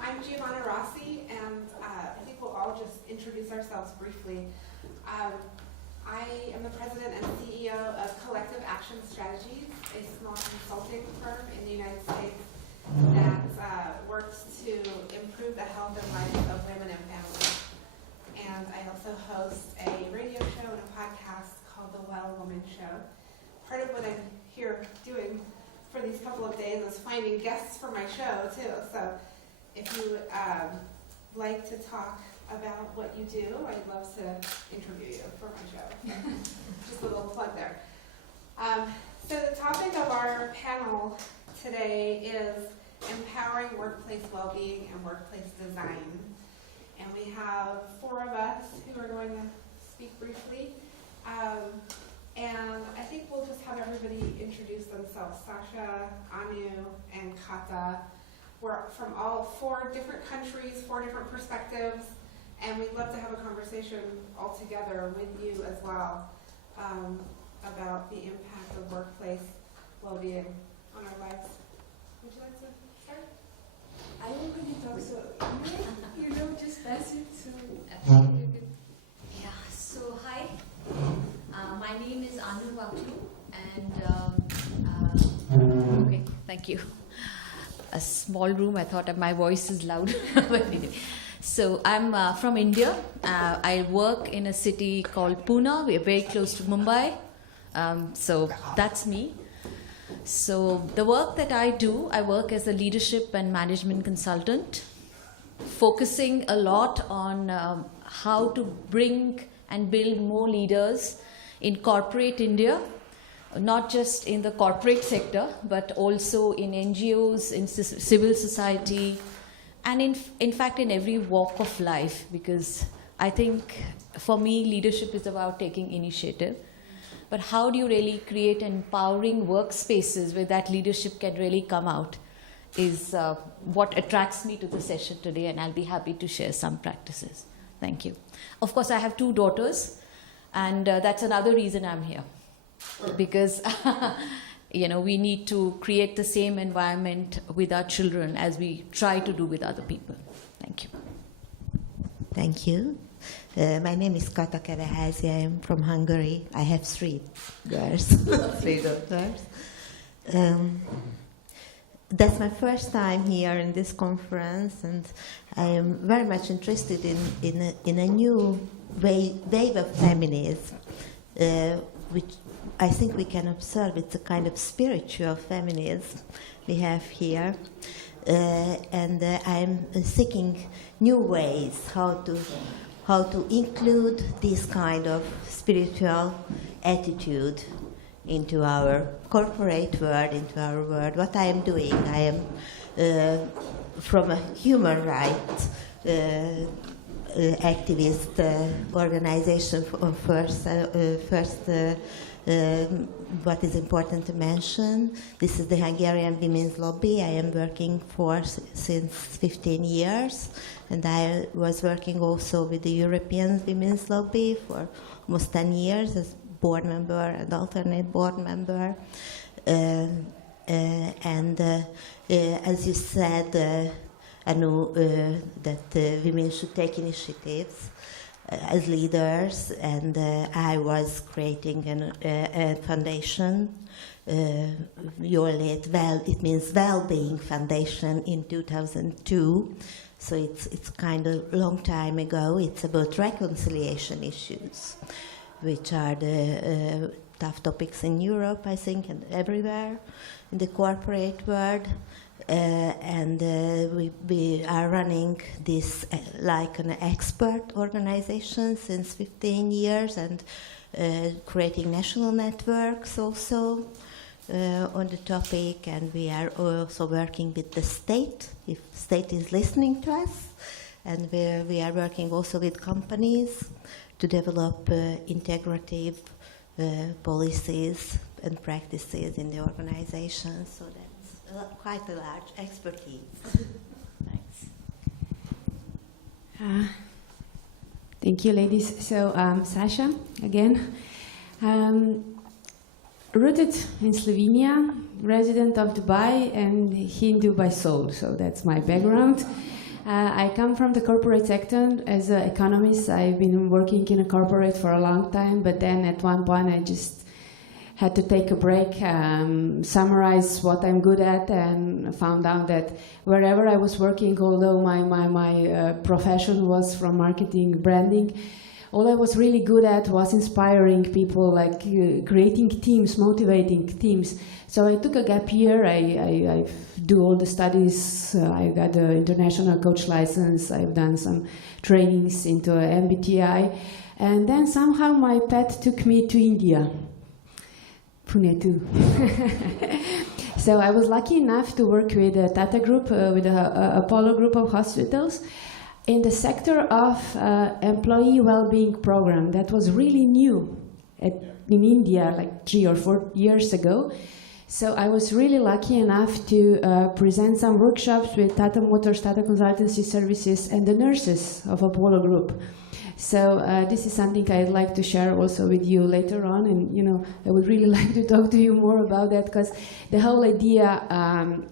I'm Giovanna Rossi, and I think we'll all just introduce ourselves briefly. I am the president and CEO of Collective Action Strategies, a small consulting firm in the United States that works to improve the health and life of women and families. And I also host a radio show and a podcast called The Well Woman Show. Part of what I'm here doing for these couple of days is finding guests for my show too. So if you would like to talk about what you do, I'd love to interview you for my show. Just a little plug there. So the topic of our panel today is empowering workplace well-being and workplace design. And we have 4 of us who are going to speak briefly. And I think we'll just have everybody introduce themselves. Sasha, Anu, and Kata. We're from all 4 different countries, 4 different perspectives, and we'd love to have a conversation all together with you as well about the impact of workplace well-being on our lives. Would you like to start? I already talked, so just pass it to... Yeah, so hi. My name is Anu Vaklu, and okay, thank you. A small room, I thought my voice is loud. But anyway. So I'm from India. I work in a city called Pune. We are very close to Mumbai. So that's me. So the work that I do, I work as a leadership and management consultant, focusing a lot on how to bring and build more leaders in corporate India, not just in the corporate sector, but also in NGOs, in civil society, and in fact in every walk of life, because I think for me leadership is about taking initiative. But how do you really create empowering workspaces where that leadership can really come out is what attracts me to the session today, and I'll be happy to share some practices. Thank you. Of course, I have 2 daughters, and that's another reason I'm here. Because we need to create the same environment with our children as we try to do with other people. Thank you. Thank you. My name is Kata Kereházi. I am from Hungary. I have 3 girls, 3 daughters. That's my first time here in this conference, and I am very much interested in a new wave of feminism, which I think we can observe. It's a kind of spiritual feminism we have here, and I'm seeking new ways how to include this kind of spiritual attitude into our corporate world, into our world. What I am doing, I am from a human rights activist organization. What is important to mention, this is the Hungarian Women's Lobby I am working for since 15 years, and I was working also with the European Women's Lobby for almost 10 years as board member and alternate board member. As you said, I know that women should take initiatives as leaders, and I was creating a foundation, it means Well-Being Foundation, in 2002. So it's kind of long time ago. It's about reconciliation issues, which are the tough topics in Europe, I think, and everywhere in the corporate world. We are running this like an expert organization since 15 years, and creating national networks also on the topic. And we are also working with the state, if state is listening to us. And we are working also with companies to develop integrative policies and practices in the organization. So that's quite a large expertise. Thanks. Thank you, ladies. So, Sasha, again. Rooted in Slovenia, resident of Dubai, and Hindu by soul. So that's my background. I come from the corporate sector as an economist. I've been working in a corporate for a long time, but then at one point I just had to take a break, summarize what I'm good at, and found out that wherever I was working, although my profession was from marketing, branding, all I was really good at was inspiring people, like creating teams, motivating teams. So I took a gap year. I do all the studies. I got an international coach license. I've done some trainings into MBTI. And then somehow my path took me to India. Pune too. So I was lucky enough to work with the Tata Group, with the Apollo Group of hospitals, in the sector of employee well-being program that was really new in India like 3 or 4 years ago. So I was really lucky enough to present some workshops with Tata Motors, Tata Consultancy Services, and the nurses of Apollo Group. So this is something I'd like to share also with you later on, and I would really like to talk to you more about that, because the whole idea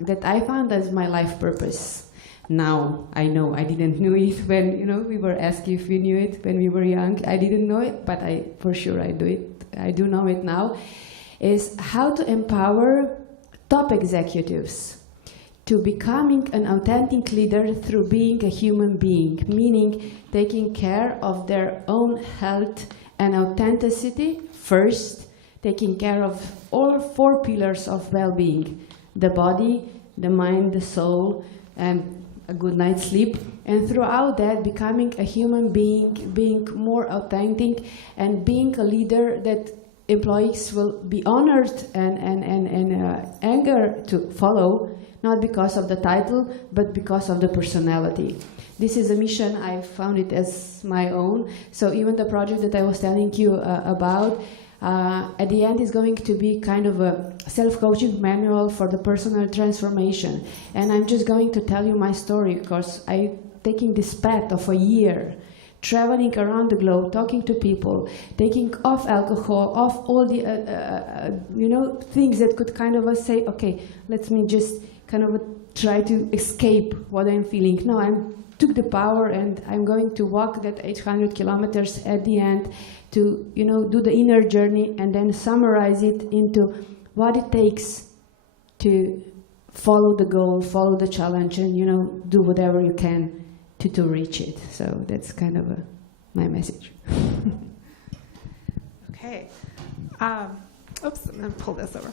that I found as my life purpose. Now I know, I didn't know it when we were asked if we knew it when we were young. I didn't know it, but for sure I do know it now. Is how to empower top executives to becoming an authentic leader through being a human being, meaning taking care of their own health and authenticity first, taking care of all 4 pillars of well-being: the body, the mind, the soul, and a good night's sleep, and throughout that becoming a human being, being more authentic, and being a leader that employees will be honored and eager to follow, not because of the title, but because of the personality. This is a mission. I found it as my own. So even the project that I was telling you about, at the end is going to be kind of a self-coaching manual for the personal transformation. And I'm just going to tell you my story, because I'm taking this path of a year, traveling around the globe, talking to people, taking off alcohol, off all the things that could kind of say, okay, let me just kind of try to escape what I'm feeling. No, I took the power, and I'm going to walk that 800 kilometers at the end to do the inner journey, and then summarize it into what it takes to follow the goal, follow the challenge, and do whatever you can to reach it. So that's kind of my message. Okay. Oops, I'm going to pull this over.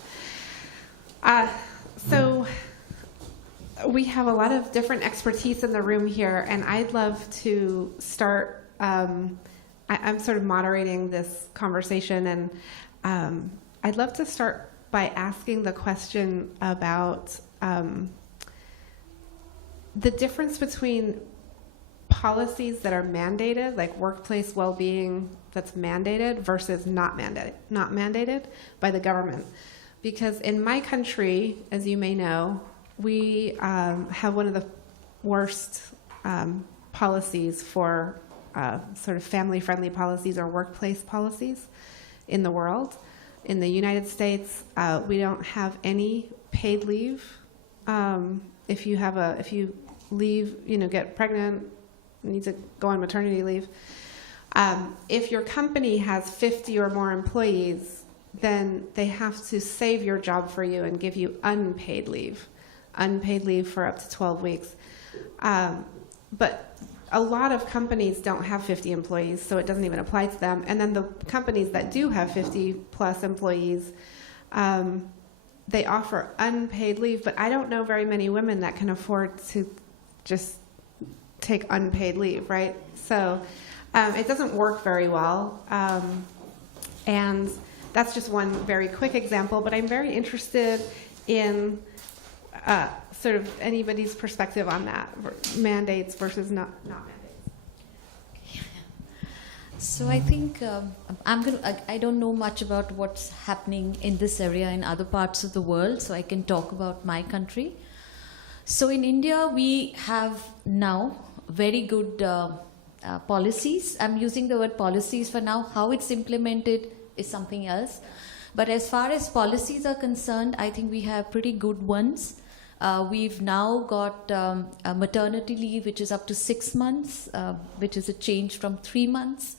So we have a lot of different expertise in the room here, and I'd love to start. I'm sort of moderating this conversation, and I'd love to start by asking the question about the difference between policies that are mandated, like workplace well-being that's mandated, versus not mandated by the government. Because in my country, as you may know, we have one of the worst policies for sort of family-friendly policies or workplace policies in the world. In the United States, we don't have any paid leave. If you leave, get pregnant, need to go on maternity leave. If your company has 50 or more employees, then they have to save your job for you and give you unpaid leave for up to 12 weeks. But a lot of companies don't have 50 employees, so it doesn't even apply to them. And then the companies that do have 50 plus employees, they offer unpaid leave, but I don't know very many women that can afford to just take unpaid leave, right? So it doesn't work very well. And that's just one very quick example, but I'm very interested in sort of anybody's perspective on that, mandates versus not mandates. So I think I don't know much about what's happening in this area in other parts of the world, so I can talk about my country. So in India, we have now very good policies. I'm using the word policies for now. How it's implemented is something else. But as far as policies are concerned, I think we have pretty good ones. We've now got a maternity leave, which is up to 6 months, which is a change from 3 months.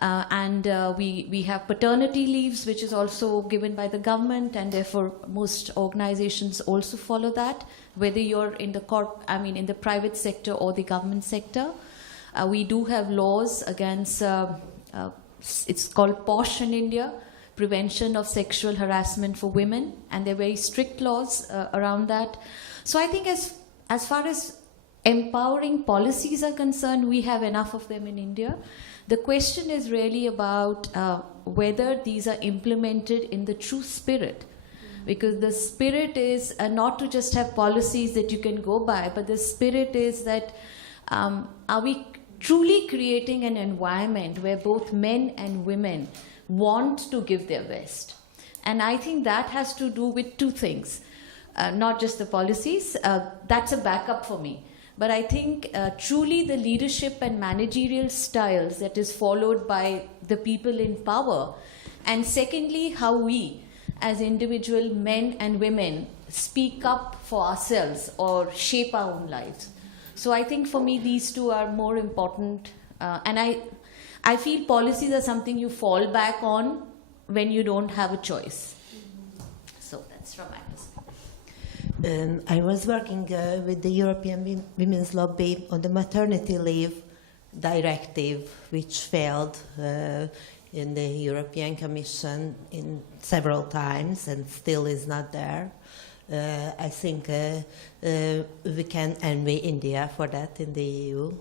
And we have paternity leaves, which is also given by the government, and therefore most organizations also follow that, whether you're in the in the private sector or the government sector. We do have laws against, it's called POSH in India, Prevention of Sexual Harassment for Women, and there are very strict laws around that. So I think as far as empowering policies are concerned, we have enough of them in India. The question is really about whether these are implemented in the true spirit. Because the spirit is not to just have policies that you can go by, but the spirit is that are we truly creating an environment where both men and women want to give their best? And I think that has to do with two things, not just the policies. That's a backup for me. But I think truly the leadership and managerial styles that is followed by the people in power. And secondly, how we as individual men and women speak up for ourselves or shape our own lives. So I think for me these two are more important. And I feel policies are something you fall back on when you don't have a choice. So that's from my perspective. I was working with the European Women's Lobby on the maternity leave directive, which failed in the European Commission in several times and still is not there. I think we can envy India for that in the EU.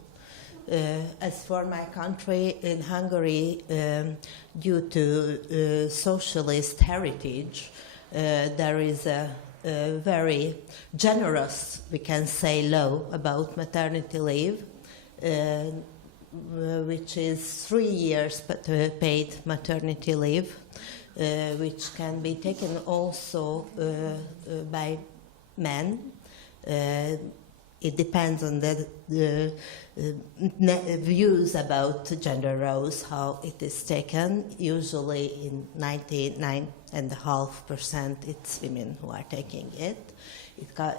As for my country, in Hungary, due to socialist heritage, there is a very generous, we can say, law about maternity leave, which is 3 years paid maternity leave, which can be taken also by men. It depends on the views about gender roles, how it is taken. Usually in 99.5% it's women who are taking it.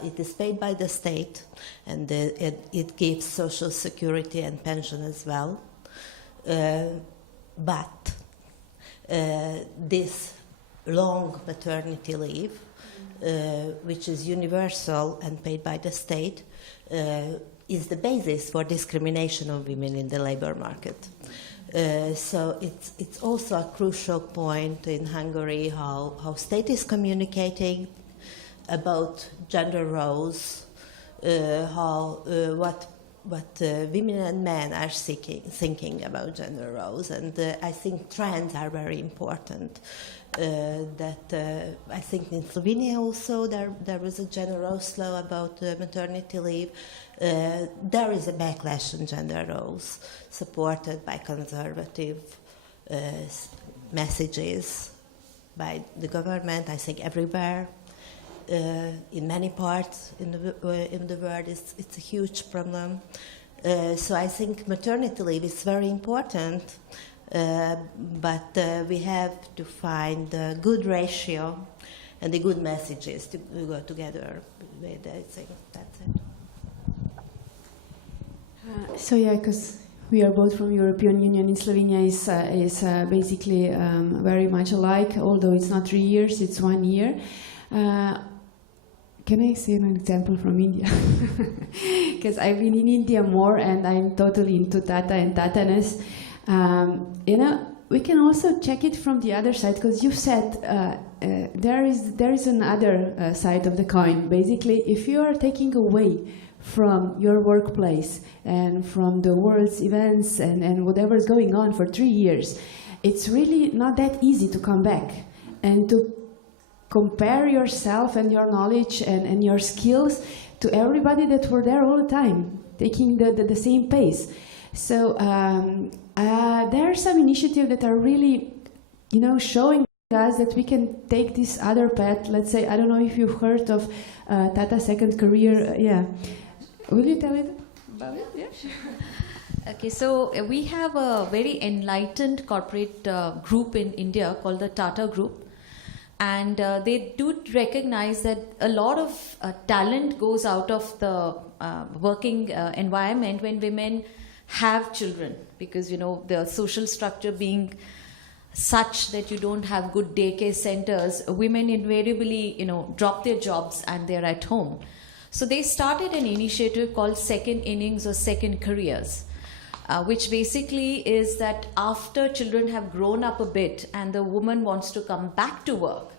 It is paid by the state, and it gives social security and pension as well. But this long maternity leave, which is universal and paid by the state, is the basis for discrimination of women in the labor market. So it's also a crucial point in Hungary how state is communicating about gender roles, what women and men are thinking about gender roles, and I think trends are very important. I think in Slovenia also there was a generous law about maternity leave. There is a backlash on gender roles, supported by conservative messages by the government. I think everywhere. In many parts in the world, it's a huge problem. So I think maternity leave is very important, but we have to find a good ratio and the good messages to go together with. I think that's it. So yeah, because we are both from European Union, in Slovenia is basically very much alike, although it's not 3 years, it's 1 year. Can I say an example from India? Because I've been in India more, and I'm totally into Tata and Tataness. We can also check it from the other side, because you said there is another side of the coin. Basically, if you are taking away from your workplace and from the world's events and whatever's going on for 3 years, it's really not that easy to come back and to compare yourself and your knowledge and your skills to everybody that were there all the time, taking the same pace. So there are some initiatives that are really, showing us that we can take this other path. Let's say, I don't know if you've heard of Tata Second Career. Yeah. Will you tell it about it? Yeah. Okay, so we have a very enlightened corporate group in India called the Tata Group. And they do recognize that a lot of talent goes out of the working environment when women have children, because, you know, the social structure being such that you don't have good daycare centers, women invariably, you know, drop their jobs and they're at home. So they started an initiative called Second Innings or Second Careers, which basically is that after children have grown up a bit and the woman wants to come back to work,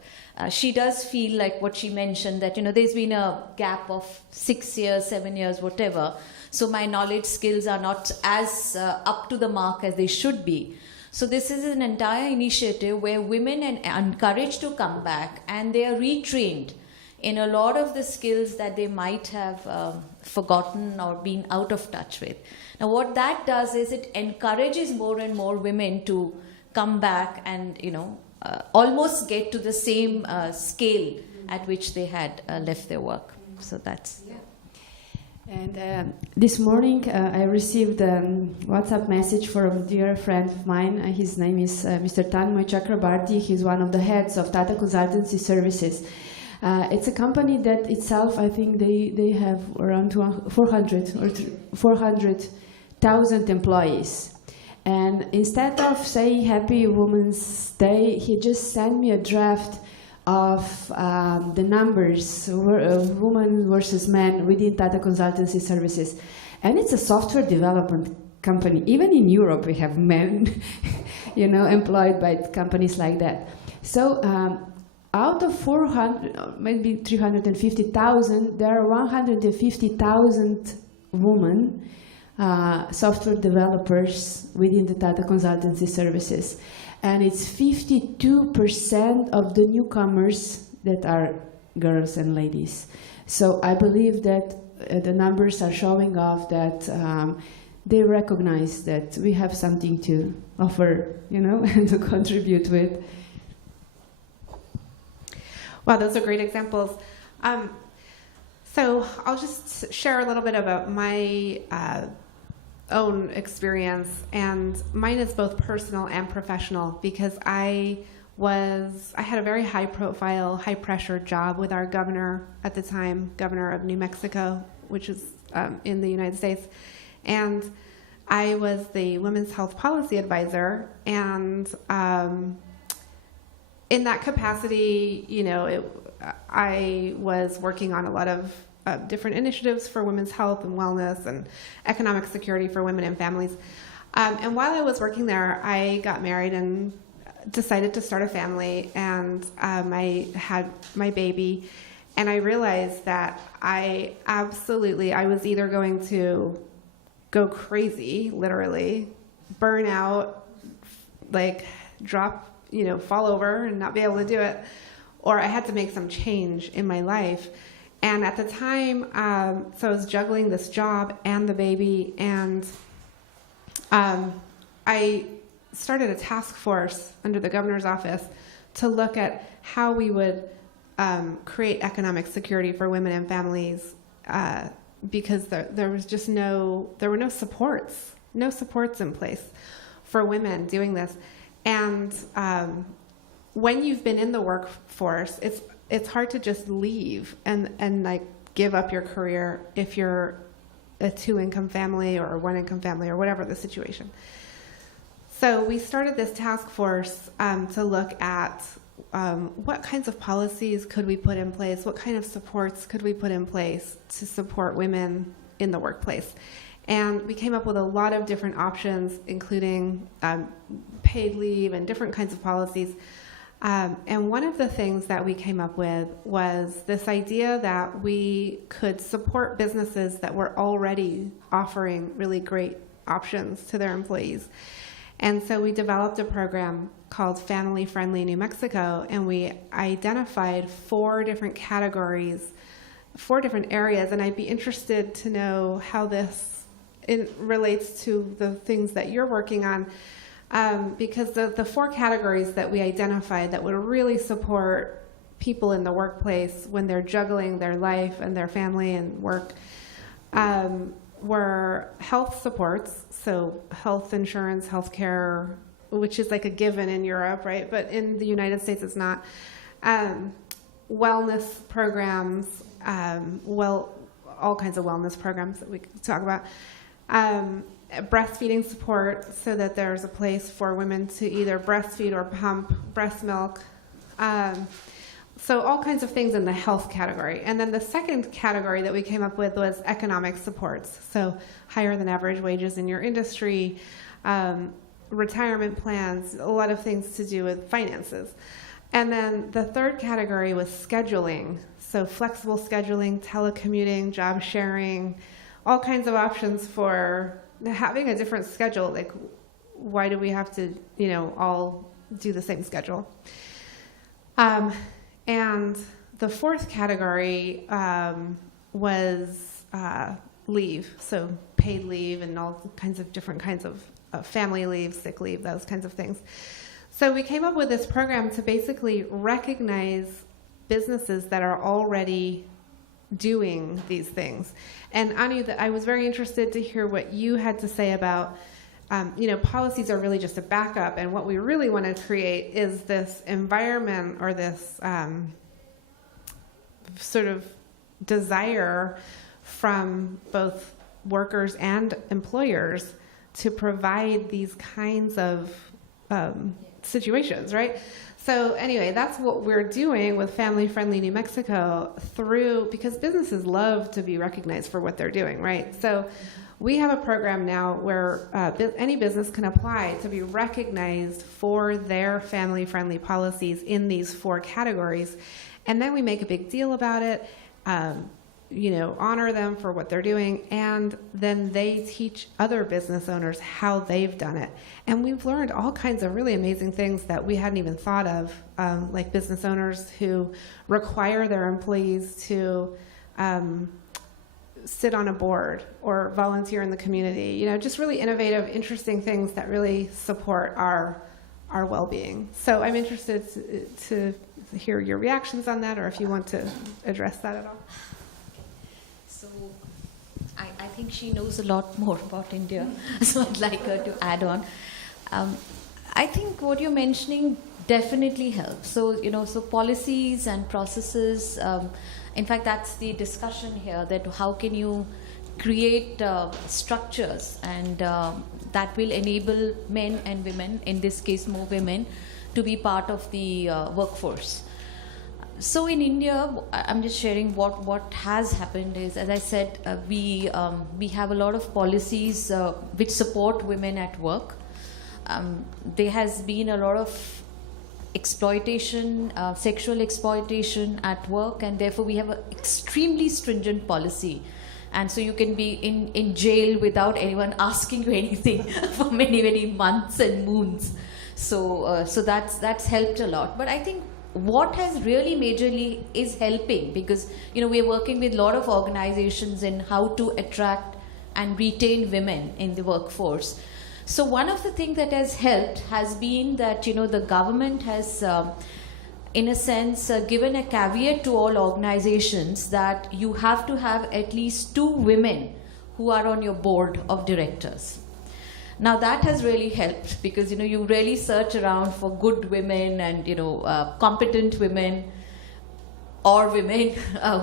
she does feel like what she mentioned, that, you know, there's been a gap of 6 years, 7 years, whatever. So my knowledge skills are not as up to the mark as they should be. So this is an entire initiative where women are encouraged to come back and they are retrained in a lot of the skills that they might have forgotten or been out of touch with. Now what that does is it encourages more and more women to come back and, you know, almost get to the same scale at which they had left their work. So that's... Yeah. And this morning I received a WhatsApp message from a dear friend of mine. His name is Mr. Tanmay Chakrabarti. He's one of the heads of Tata Consultancy Services. It's a company that itself, I think they have around 400,000 employees. And instead of saying Happy Women's Day, he just sent me a draft of the numbers of women versus men within Tata Consultancy Services. And it's a software development company. Even in Europe, we have men you know, employed by companies like that. So out of 400, maybe 350,000, there are 150,000 women software developers within the Tata Consultancy Services. And it's 52% of the newcomers that are girls and ladies. So I believe that the numbers are showing off that they recognize that we have something to offer, you know, and to contribute with. Wow, those are great examples. So I'll just share a little bit about my own experience, and mine is both personal and professional, because I had a very high profile, high pressure job with our governor at the time, governor of New Mexico, which is in the United States. And I was the women's health policy advisor, and in that capacity, you know, I was working on a lot of different initiatives for women's health and wellness and economic security for women and families. And while I was working there, I got married and decided to start a family, and I had my baby, and I realized that I was either going to go crazy, literally, burn out, like drop, you know, fall over and not be able to do it, or I had to make some change in my life. And at the time, so I was juggling this job and the baby, and I started a task force under the governor's office to look at how we would create economic security for women and families, because there were no supports in place for women doing this. And when you've been in the workforce, it's hard to just leave and like give up your career if you're a 2-income family or a 1-income family or whatever the situation. So we started this task force to look at what kinds of policies could we put in place, what kind of supports could we put in place to support women in the workplace. And we came up with a lot of different options, including paid leave and different kinds of policies. And one of the things that we came up with was this idea that we could support businesses that were already offering really great options to their employees. And so we developed a program called Family Friendly New Mexico, and we identified 4 different categories, 4 different areas, and I'd be interested to know how this relates to the things that you're working on. Because the 4 categories that we identified that would really support people in the workplace when they're juggling their life and their family and work were health supports, so health insurance, health care, which is like a given in Europe, right? But in the United States it's not. wellness programs, all kinds of wellness programs that we could talk about. Breastfeeding support, so that there's a place for women to either breastfeed or pump breast milk. So all kinds of things in the health category. And then the second category that we came up with was economic supports. So higher than average wages in your industry, retirement plans, a lot of things to do with finances. And then the third category was scheduling. So flexible scheduling, telecommuting, job sharing, all kinds of options for having a different schedule. Like, why do we have to, all do the same schedule? And the fourth category was leave, so paid leave and all kinds of different kinds of family leave, sick leave, those kinds of things. So we came up with this program to basically recognize businesses that are already doing these things. And Anu, I was very interested to hear what you had to say about policies are really just a backup, and what we really want to create is this environment or this sort of desire from both workers and employers to provide these kinds of situations, right? So anyway, that's what we're doing with Family Friendly New Mexico because businesses love to be recognized for what they're doing, right? So we have a program now where any business can apply to be recognized for their family-friendly policies in these 4 categories. And then we make a big deal about it, honor them for what they're doing, and then they teach other business owners how they've done it. And we've learned all kinds of really amazing things that we hadn't even thought of, like business owners who require their employees to sit on a board or volunteer in the community, just really innovative, interesting things that really support our well-being. So I'm interested to hear your reactions on that, or if you want to address that at all. So I think she knows a lot more about India, so I'd like her to add on. I think what you're mentioning definitely helps. So, so policies and processes, in fact, that's the discussion here, that how can you create structures and that will enable men and women, in this case more women, to be part of the workforce. So in India, I'm just sharing what has happened is, as I said, we have a lot of policies which support women at work. There has been a lot of exploitation, sexual exploitation at work, and therefore we have an extremely stringent policy. And so you can be in jail without anyone asking you anything for many, many months and moons. So that's helped a lot. But I think what has really majorly is helping, because we are working with a lot of organizations in how to attract and retain women in the workforce. So one of the things that has helped has been that the government has in a sense given a caveat to all organizations that you have to have at least 2 women who are on your board of directors. Now that has really helped, because you really search around for good women and competent women or women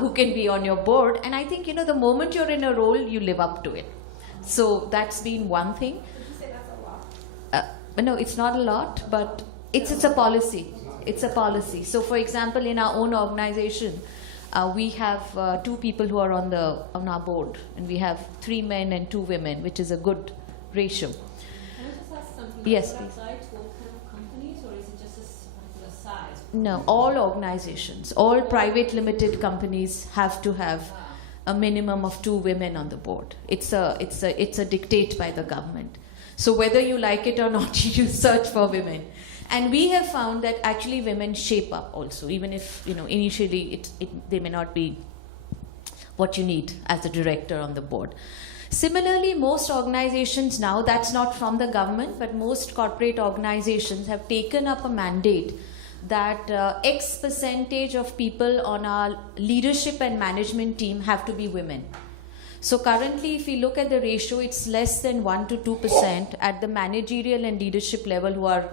who can be on your board, and I think the moment you're in a role, you live up to it. So that's been one thing. Would you say that's a lot? No, it's not a lot, but it's a policy. It's a policy. So for example, in our own organization, we have 2 people who are on our board, and we have 3 men and 2 women, which is a good ratio. Can I just ask something? Yes, Does please. that apply to all kind of companies, or is it just a particular size? No, all organizations, all private limited companies have to have a minimum of 2 women on the board. It's a dictate by the government. So whether you like it or not, you search for women. And we have found that actually women shape up also, even if initially they may not be what you need as a director on the board. Similarly, most organizations now, that's not from the government, but most corporate organizations have taken up a mandate that X percentage of people on our leadership and management team have to be women. So currently, if we look at the ratio, it's less than 1 to 2% at the managerial and leadership level who are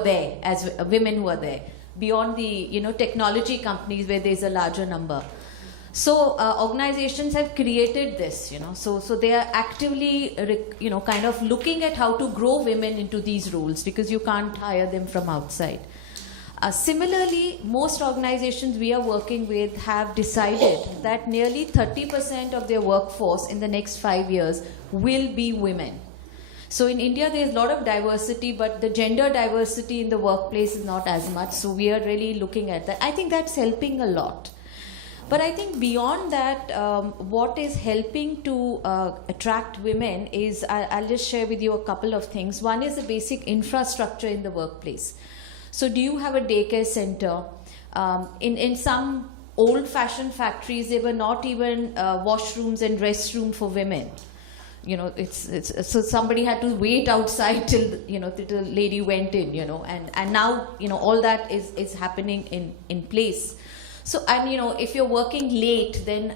there as women who are there. beyond the technology companies where there's a larger number. So organizations have created this, so they are actively, kind of looking at how to grow women into these roles, because you can't hire them from outside. Similarly, most organizations we are working with have decided that nearly 30% of their workforce in the next 5 years will be women. So in India, there's a lot of diversity, but the gender diversity in the workplace is not as much. So we are really looking at that. I think that's helping a lot. But I think beyond that, what is helping to attract women is, I'll just share with you a couple of things. One is the basic infrastructure in the workplace. So do you have a daycare center? In some old-fashioned factories, there were not even washrooms and restrooms for women. So somebody had to wait outside till the lady went in, and now all that is happening in place. So, and if you're working late, then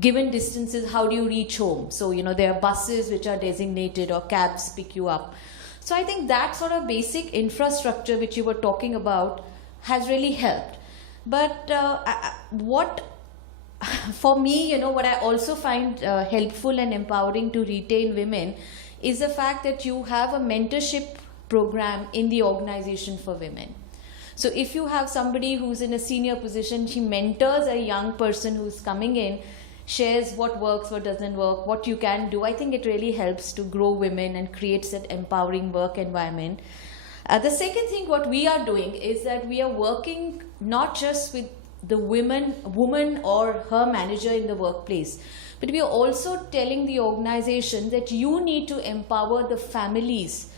given distances, how do you reach home? So, there are buses which are designated or cabs pick you up. So I think that sort of basic infrastructure which you were talking about has really helped. But for me, what I also find helpful and empowering to retain women is the fact that you have a mentorship program in the organization for women. So if you have somebody who's in a senior position, she mentors a young person who's coming in, shares what works, what doesn't work, what you can do. I think it really helps to grow women and creates that empowering work environment. The second thing what we are doing is that we are working not just with the woman or her manager in the workplace, but we are also telling the organization that you need to empower the families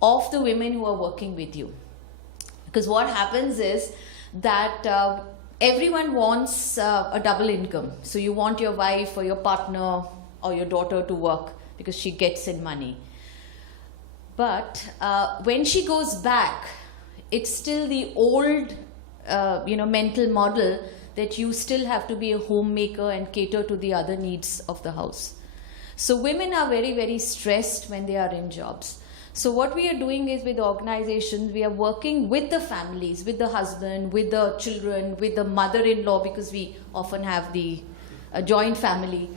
of the women who are working with you. Because what happens is that everyone wants a double income. So you want your wife or your partner or your daughter to work because she gets in money. But when she goes back, it's still the old mental model that you still have to be a homemaker and cater to the other needs of the house. So women are very, very stressed when they are in jobs. So what we are doing is with organizations, we are working with the families, with the husband, with the children, with the mother-in-law, because we often have the joint family,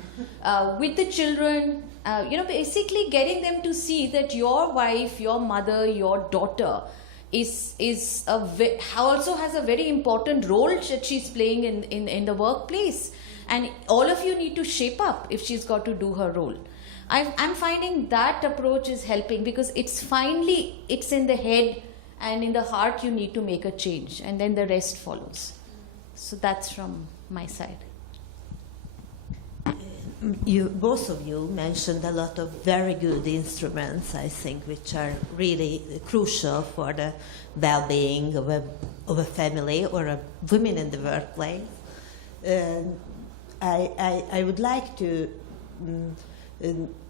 with the children, basically getting them to see that your wife, your mother, your daughter also has a very important role that she's playing in the workplace. And all of you need to shape up if she's got to do her role. I'm finding that approach is helping, because it's in the head and in the heart you need to make a change, and then the rest follows. So that's from my side. Both of you mentioned a lot of very good instruments, I think, which are really crucial for the well-being of a family or of women in the workplace. I would like to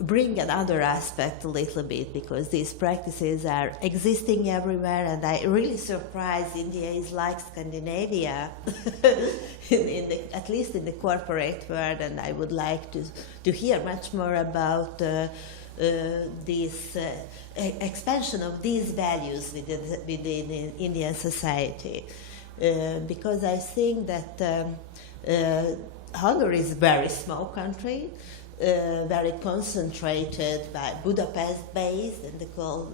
bring another aspect a little bit, because these practices are existing everywhere, and I'm really surprised India is like Scandinavia, at least in the corporate world, and I would like to hear much more about this expansion of these values within Indian society, because I think that Hungary is a very small country, very concentrated by Budapest-based,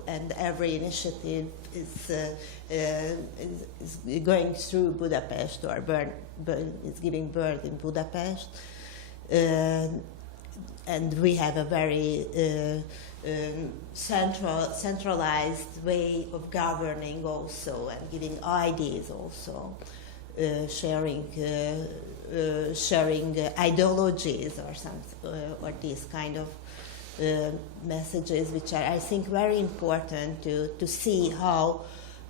and every initiative is going through Budapest, or is giving birth in Budapest, and we have a very centralized way of governing also, and giving ideas also, sharing ideologies or these kind of messages, which are, I think, very important to see how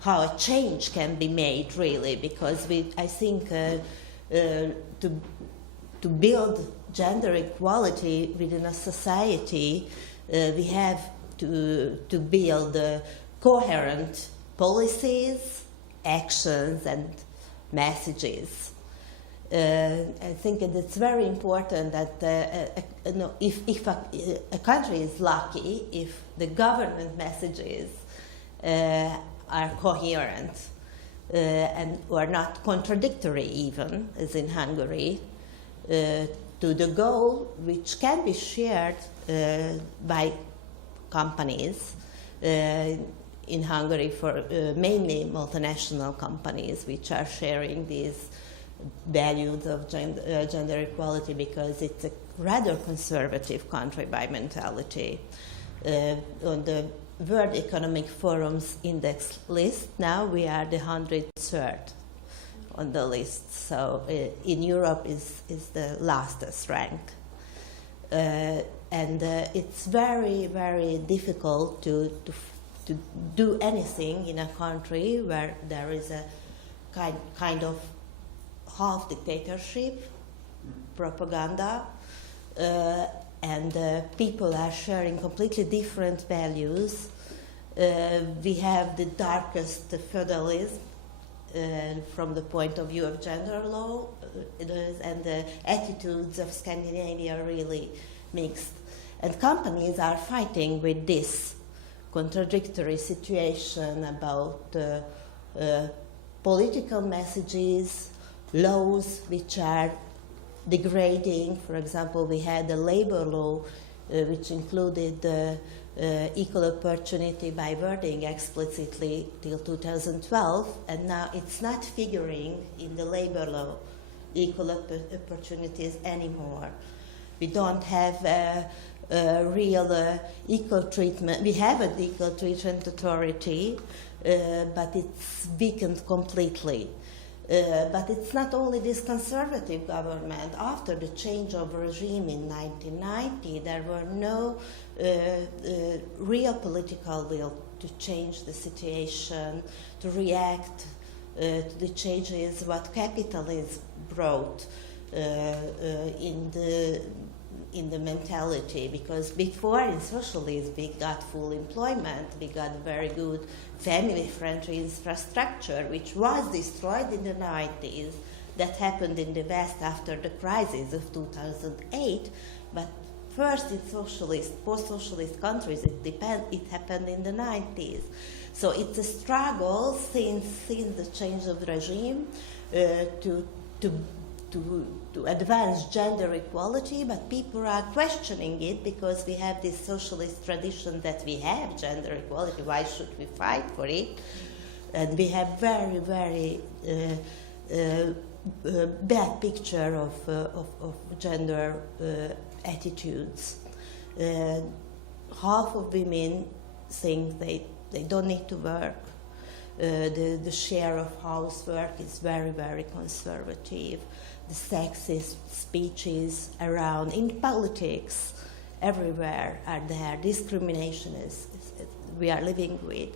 a change can be made, really, because I think to build gender equality within a society, we have to build coherent policies, actions, and messages. I think it's very important that if a country is lucky, if the government messages are coherent, and or not contradictory even, as in Hungary, to the goal which can be shared by companies in Hungary, for mainly multinational companies, which are sharing these values of gender equality, because it's a rather conservative country by mentality. On the World Economic Forum's index list, now we are the 103rd on the list. So in Europe is the lastest rank. And it's very, very difficult to do anything in a country where there is a kind of half dictatorship, propaganda, and people are sharing completely different values. We have the darkest feudalism from the point of view of gender law, and the attitudes of Scandinavia are really mixed. And companies are fighting with this contradictory situation about political messages, laws which are degrading. For example, we had a labor law which included equal opportunity by wording explicitly till 2012, and now it's not figuring in the labor law, equal opportunities anymore. We don't have a real equal treatment. We have an equal treatment authority, but it's weakened completely. But it's not only this conservative government. After the change of regime in 1990, there were no real political will to change the situation, to react to the changes what capitalism brought in the mentality. Because before in socialism we got full employment, we got very good family-friendly infrastructure, which was destroyed in the 90s. That happened in the West after the crisis of 2008. But first in socialist, post-socialist countries, it happened in the 90s. So it's a struggle since the change of regime to advance gender equality, but people are questioning it because we have this socialist tradition that we have gender equality. Why should we fight for it? And we have very, very bad picture of gender attitudes. Half of women think they don't need to work. The share of housework is very, very conservative. The sexist speeches around in politics everywhere are there. Discrimination is we are living with.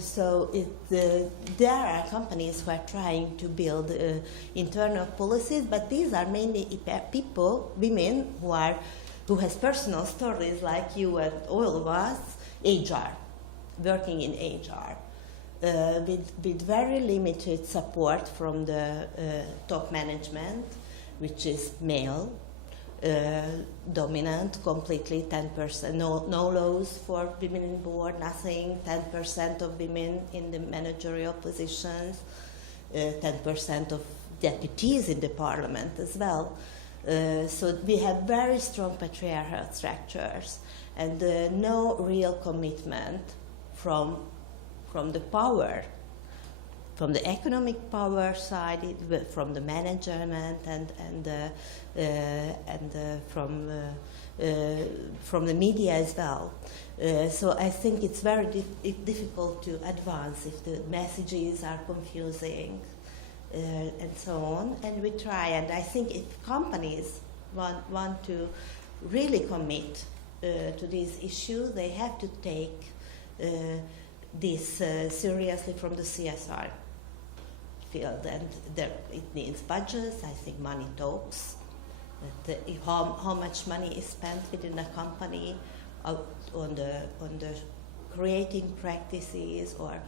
So there are companies who are trying to build internal policies, but these are mainly people, women who has personal stories like you and all of us, HR, working in HR. With very limited support from the top management, which is male, dominant, completely 10%, no laws for women in board, nothing, 10% of women in the managerial positions, 10% of deputies in the parliament as well. So we have very strong patriarchal structures and no real commitment from the power, from the economic power side, from the management, and from the media as well. So I think it's very difficult to advance if the messages are confusing and so on. And we try, and I think if companies want to really commit to these issues, they have to take this seriously from the CSR field, and it needs budgets. I think money talks. How much money is spent within a company on the creating practices or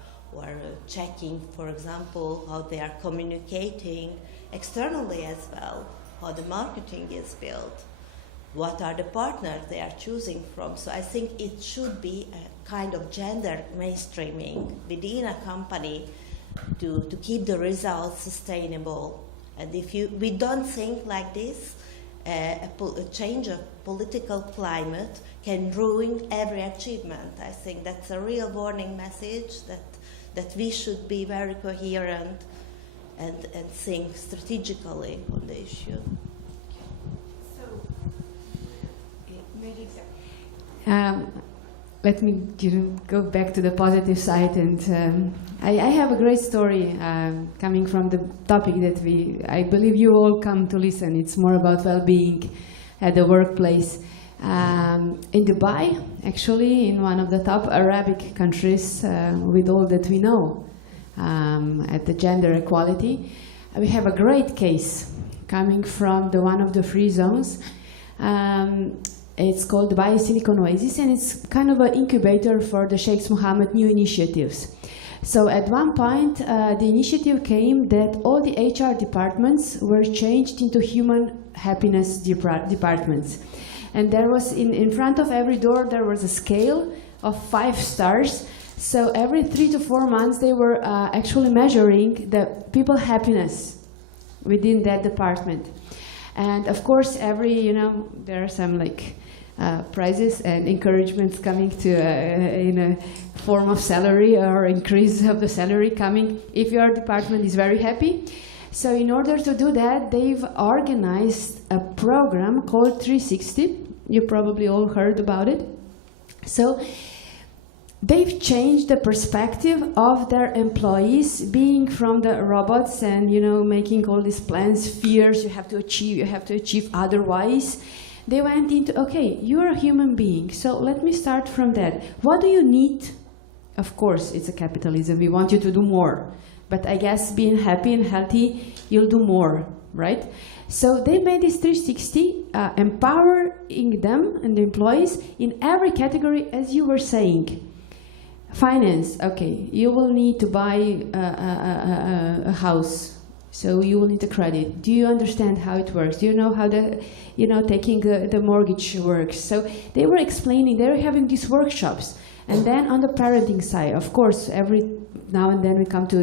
checking, for example, how they are communicating externally as well, how the marketing is built, what are the partners they are choosing from. So I think it should be a kind of gender mainstreaming within a company to keep the results sustainable. And if we don't think like this, a change of political climate can ruin every achievement. I think that's a real warning message that we should be very coherent and think strategically on the issue. Let me go back to the positive side, and I have a great story coming from the topic that I believe you all come to listen. It's more about well-being at the workplace. In Dubai, actually, in one of the top Arabic countries, with all that we know at the gender equality, we have a great case coming from one of the free zones. It's called Dubai Silicon Oasis, and it's kind of an incubator for the Sheikh Mohammed new initiatives. So at one point, the initiative came that all the HR departments were changed into human happiness departments. And there was, in front of every door, there was a scale of 5 stars. So every 3 to 4 months, they were actually measuring the people's happiness within that department. And of course, there are some prizes and encouragements coming to in a form of salary or increase of the salary coming if your department is very happy. So in order to do that, they've organized a program called 360. You probably all heard about it. So they've changed the perspective of their employees, being from the robots and making all these plans, fears you have to achieve otherwise. They went into, okay, you're a human being, so let me start from that. What do you need? Of course, it's a capitalism. We want you to do more. But I guess being happy and healthy, you'll do more, right? So they made this 360, empowering them and the employees in every category, as you were saying. Finance, okay, you will need to buy a house. So you will need a credit. Do you understand how it works? Do you know how taking the mortgage works? So they were explaining, they were having these workshops. And then on the parenting side, of course, every now and then we come to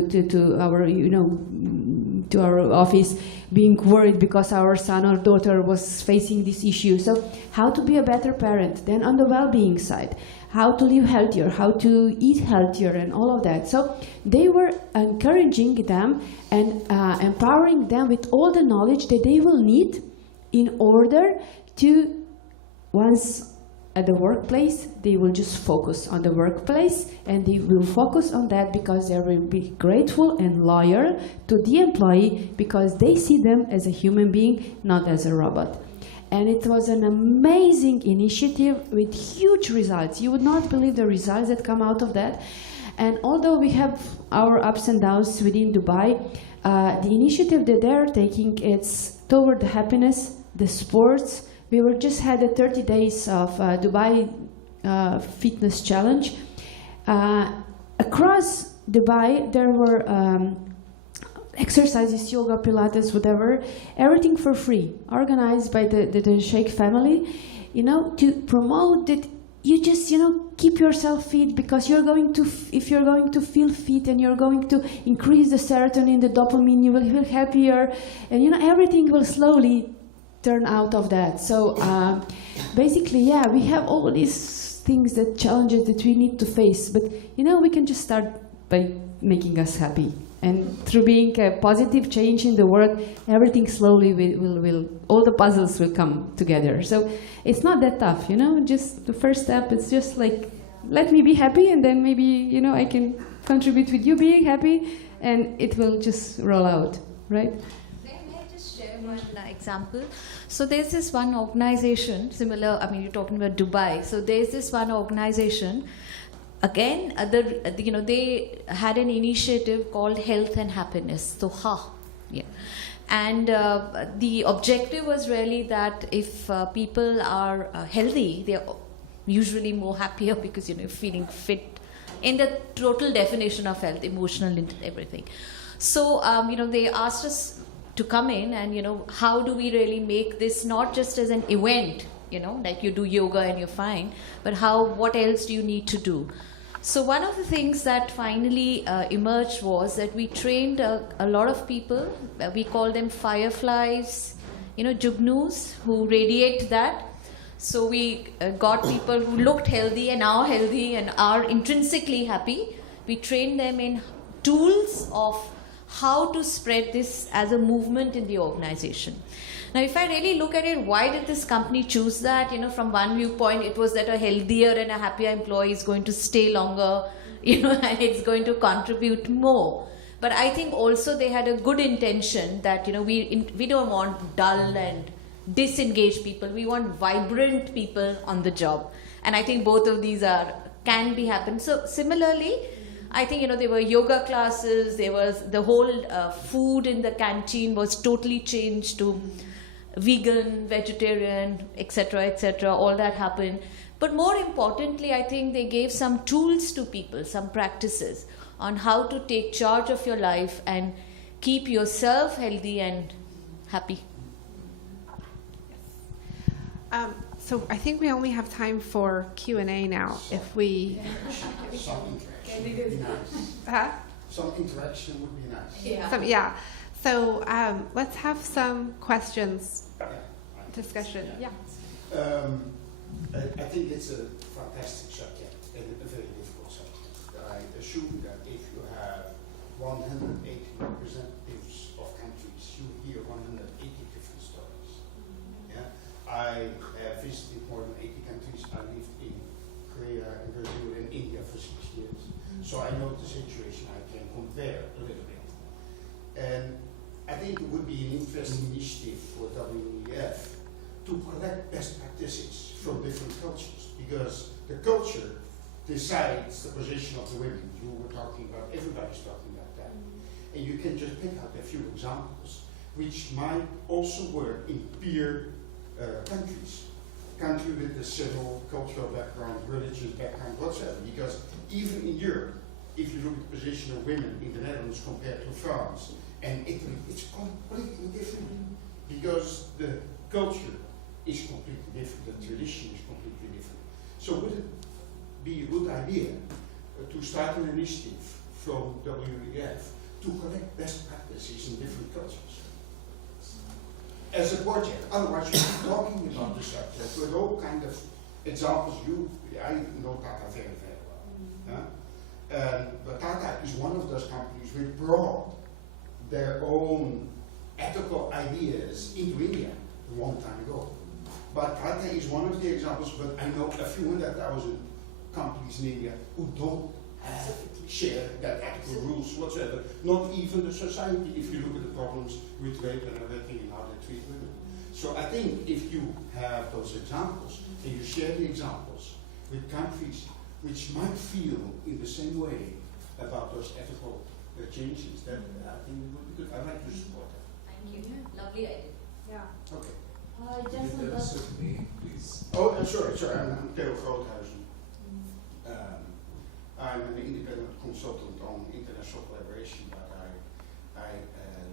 our office being worried because our son or daughter was facing this issue. So how to be a better parent. Then on the well-being side, how to live healthier, how to eat healthier, and all of that. So they were encouraging them and empowering them with all the knowledge that they will need in order to, once at the workplace, they will just focus on the workplace, and they will focus on that because they will be grateful and loyal to the employee because they see them as a human being, not as a robot. And it was an amazing initiative with huge results. You would not believe the results that come out of that. And although we have our ups and downs within Dubai, the initiative that they're taking, it's toward the happiness, the sports. We just had a 30 days of Dubai fitness challenge. Across Dubai, there were exercises, yoga, Pilates, whatever, everything for free, organized by the Sheikh family, to promote that you just, keep yourself fit because if you're going to feel fit and you're going to increase the serotonin, the dopamine, you will feel happier, and everything will slowly turn out of that. So basically, yeah, we have all these things, challenges that we need to face, but we can just start by making us happy. And through being a positive change in the world, everything slowly will all the puzzles will come together. So it's not that tough, just the first step is just let me be happy, and then maybe, I can contribute with you being happy, and it will just roll out, right? May I just share one example? So there's this one organization, similar, you're talking about Dubai. So there's this one organization. Again, they had an initiative called Health and Happiness, so and the objective was really that if people are healthy, they're usually more happier because feeling fit in the total definition of health, emotional and everything. So they asked us to come in and how do we really make this not just as an event, like you do yoga and you're fine, but what else do you need to do? So one of the things that finally emerged was that we trained a lot of people. We call them fireflies, jugnus, who radiate that. So we got people who looked healthy and are intrinsically happy. We trained them in tools of how to spread this as a movement in the organization. Now, if I really look at it, why did this company choose that? From one viewpoint, it was that a healthier and a happier employee is going to stay longer, and it's going to contribute more. But I think also they had a good intention that, we don't want dull and disengaged people. We want vibrant people on the job. And I think both of these can be happen. So similarly, I think, there were yoga classes, there was the whole food in the canteen was totally changed to vegan, vegetarian, etc., all that happened. But more importantly, I think they gave some tools to people, some practices on how to take charge of your life and keep yourself healthy and happy. So I think we only have time for Q&A now. If we... Some interaction would be nice. Huh? Some interaction would be nice. Yeah. So let's have some questions, Yeah. discussion. Yeah. I think it's a fantastic subject and a very difficult subject. I assume that if you have 180 representatives of countries, you hear 180 different stories. Yeah? I have visited more than 80 countries. I lived in Korea, in Brazil, and India for 6 years. So I know the situation. I can compare a little bit. And I think it would be an interesting initiative for WEF to collect best practices from different cultures, because the culture decides the position of the women. You were talking about, everybody's talking about that. And you can just pick out a few examples which might also work in peer countries. Country with a civil, cultural background, religious background, whatsoever. Because even in Europe, if you look at the position of women in the Netherlands compared to France and Italy, it's completely different. Because the culture is completely different, the tradition is completely different. So would it be a good idea to start an initiative from WEF to collect best practices in different cultures? As a project, otherwise you're talking about the subject with all kind of examples. I know Tata very, very well. But Tata is one of those companies which brought their own ethical ideas into India a long time ago. But Tata is one of the examples, but I know a few 100,000 companies in India who don't share that ethical rules whatsoever. Not even the society, if you look at the problems with rape and everything and how they treat women. So I think if you have those examples and you share the examples with countries which might feel in the same way about those ethical changes, then I think it would be good. I'd like to support that. Thank you. Lovely idea. Yeah. Okay. Just on the... me, please. Oh, I'm sorry. I'm Theo Groothuizen. I'm an independent consultant on international collaboration, but I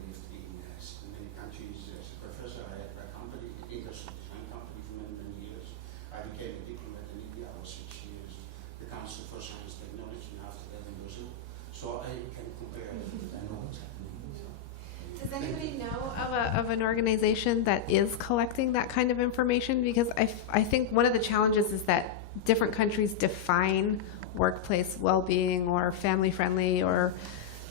lived in many countries as a professor. I had my company, industrial design company, for many, many years. I became a diplomat in India. I was 6 years the Council for Science and Technology, and after that in Brazil. So I can compare it. I know what's happening. Does anybody know of an organization that is collecting that kind of information? Because I think one of the challenges is that different countries define workplace well-being or family-friendly or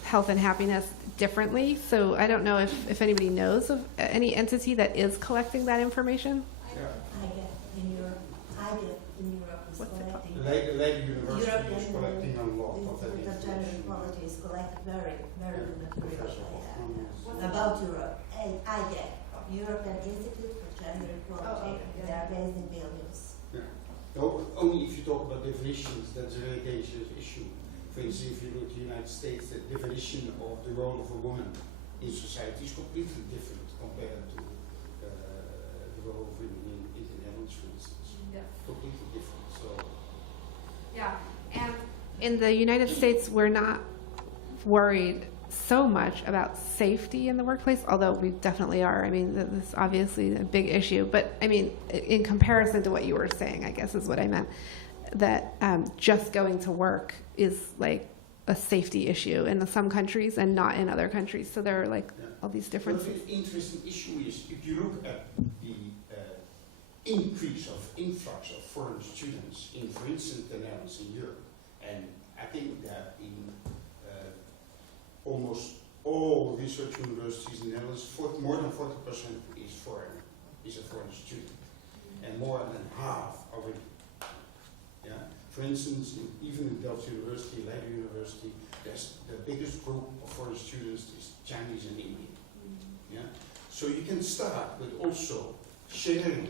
health and happiness differently. So I don't know if anybody knows of any entity that is collecting that information. Hague in Europe. Hague in Europe is What's it collecting. The Lady University European is collecting a lot of that Institute of Gender information. Equality is collecting very good material Professor Hoffman is- about Europe. And Hague, European Institute for Gender Equality. okay. They are based in Vilnius. Only if you talk about definitions, that's a very dangerous issue. For instance, if you look at the United States, the definition of the role of a woman in society is completely different compared to the role of women in the Netherlands, for instance. Yes. Completely different. So, Yeah, and in the United States, we're not worried so much about safety in the workplace, although we definitely are. I mean, this is obviously a big issue, but I mean, in comparison to what you were saying, I guess is what I meant. that just going to work is like a safety issue in some countries and not in other countries. So there are like all these differences. Well, the interesting issue is if you look at the increase of influx of foreign students in, for instance, the Netherlands in Europe, and I think that in almost all research universities in the Netherlands, more than 40% is a foreign student, and more than half already. Yeah. For instance, even in Delft University, Leiden University, there's the biggest group of foreign students is Chinese and Indian. Yeah. So you can start with also sharing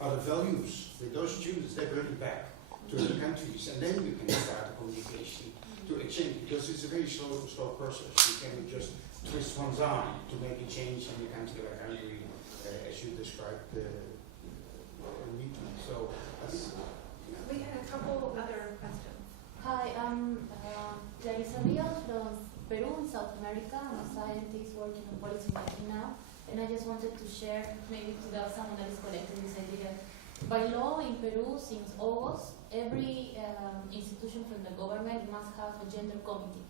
other values with those students. They bring it back to other countries, and then you can start a communication to exchange, because it's a very slow process. You cannot just twist one's arm to make a change in a country like Hungary, as you described me to. So I think We had a couple other questions. Hi, I'm Clarissa Rios from Peru in South America. I'm a scientist working on policy making now. And I just wanted to share, maybe to someone that is collecting this idea. By law in Peru, since August, every institution from the government must have a gender committee.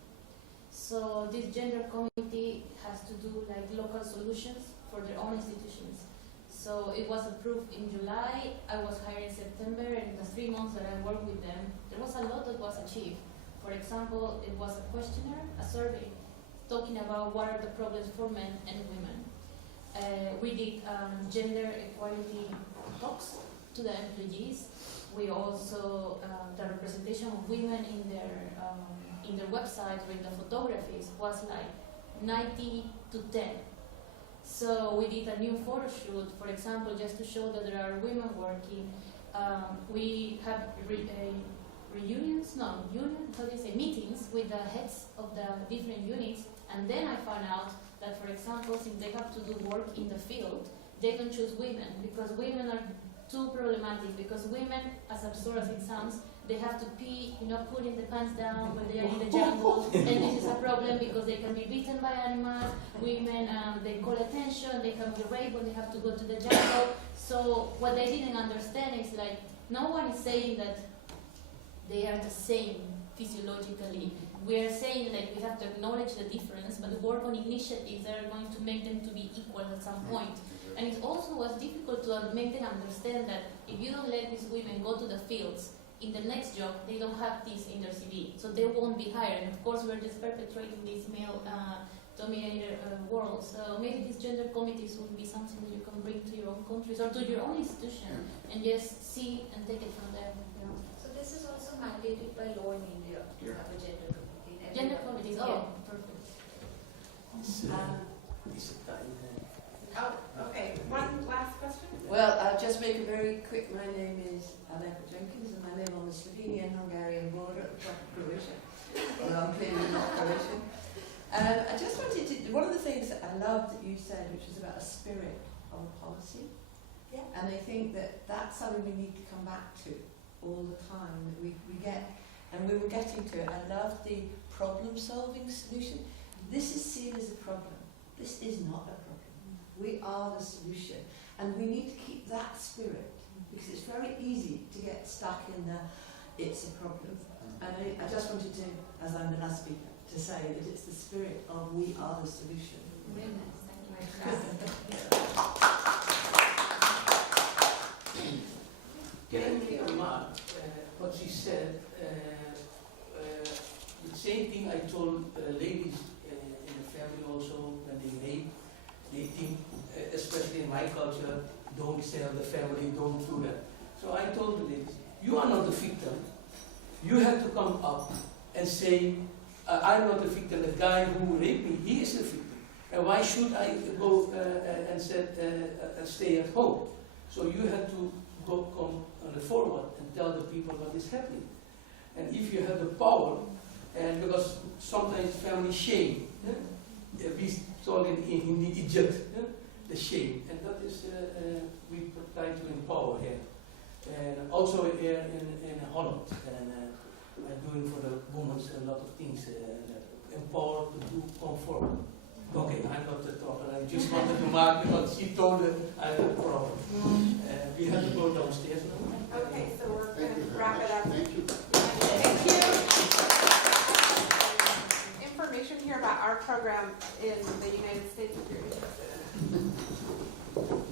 So this gender committee has to do like local solutions for their own institutions. So it was approved in July, I was hired in September, and in the 3 months that I worked with them, there was a lot that was achieved. For example, it was a questionnaire, a survey, talking about what are the problems for men and women. We did gender equality talks to the employees. We also, the representation of women in their website or in the photographies was like 90 to 10. So we did a new photo shoot, for example, just to show that there are women working. We have meetings with the heads of the different units, and then I found out that, for example, since they have to do work in the field, they don't choose women, because women are too problematic, because women, as absurd as it sounds, they have to pee, putting the pants down when they are in the jungle, and this is a problem because they can be bitten by animals. Women, they call attention, they can be raped when they have to go to the jungle. So what they didn't understand is like, no one is saying that they are the same physiologically. We are saying like we have to acknowledge the difference, but work on initiatives that are going to make them to be equal at some point. And it also was difficult to make them understand that if you don't let these women go to the fields, in the next job, they don't have this in their CV, so they won't be hired. And of course, we're just perpetrating this male-dominated world. So maybe these gender committees would be something that you can bring to your own countries or to your own institution and just see and take it from there. So this is also mandated by law in India to have a gender committee. Gender committees, perfect. Okay. One last question? Well, I'll just make it very quick. My name is Aleka Jenkins, and I live on the Slovenian-Hungarian border of Croatia. Well, I'm clearly not Croatian. I just wanted to, one of the things that I loved that you said, which was about a spirit of policy. Yeah. And I think that that's something we need to come back to all the time. That we get, and we were getting to it. I loved the problem-solving solution. This is seen as a problem. This is not a problem. We are the solution. And we need to keep that spirit, because it's very easy to get stuck in the, it's a problem. And I just wanted to, as I'm the last speaker, to say that it's the spirit of we are the solution. Very nice, thank you. Can I remark what she said? The same thing I told ladies in the family also when they rape. They think, especially in my culture, don't sell the family, don't do that. So I told the ladies, you are not the victim. You have to come up and say, I'm not the victim. The guy who raped me, he is the victim. And why should I go and stay at home? So you have to come on the forward and tell the people what is happening. And if you have the power, and because sometimes family shame, we talk in Egypt, the shame, and that is we try to empower here. And also here in Holland, and I'm doing for the women a lot of things, empower to come forward. Okay, I'm not the talker, I just wanted to mark because she told it I had a problem. We have to go downstairs now. Okay, so we're going to wrap it up. in the United States if you're interested in it.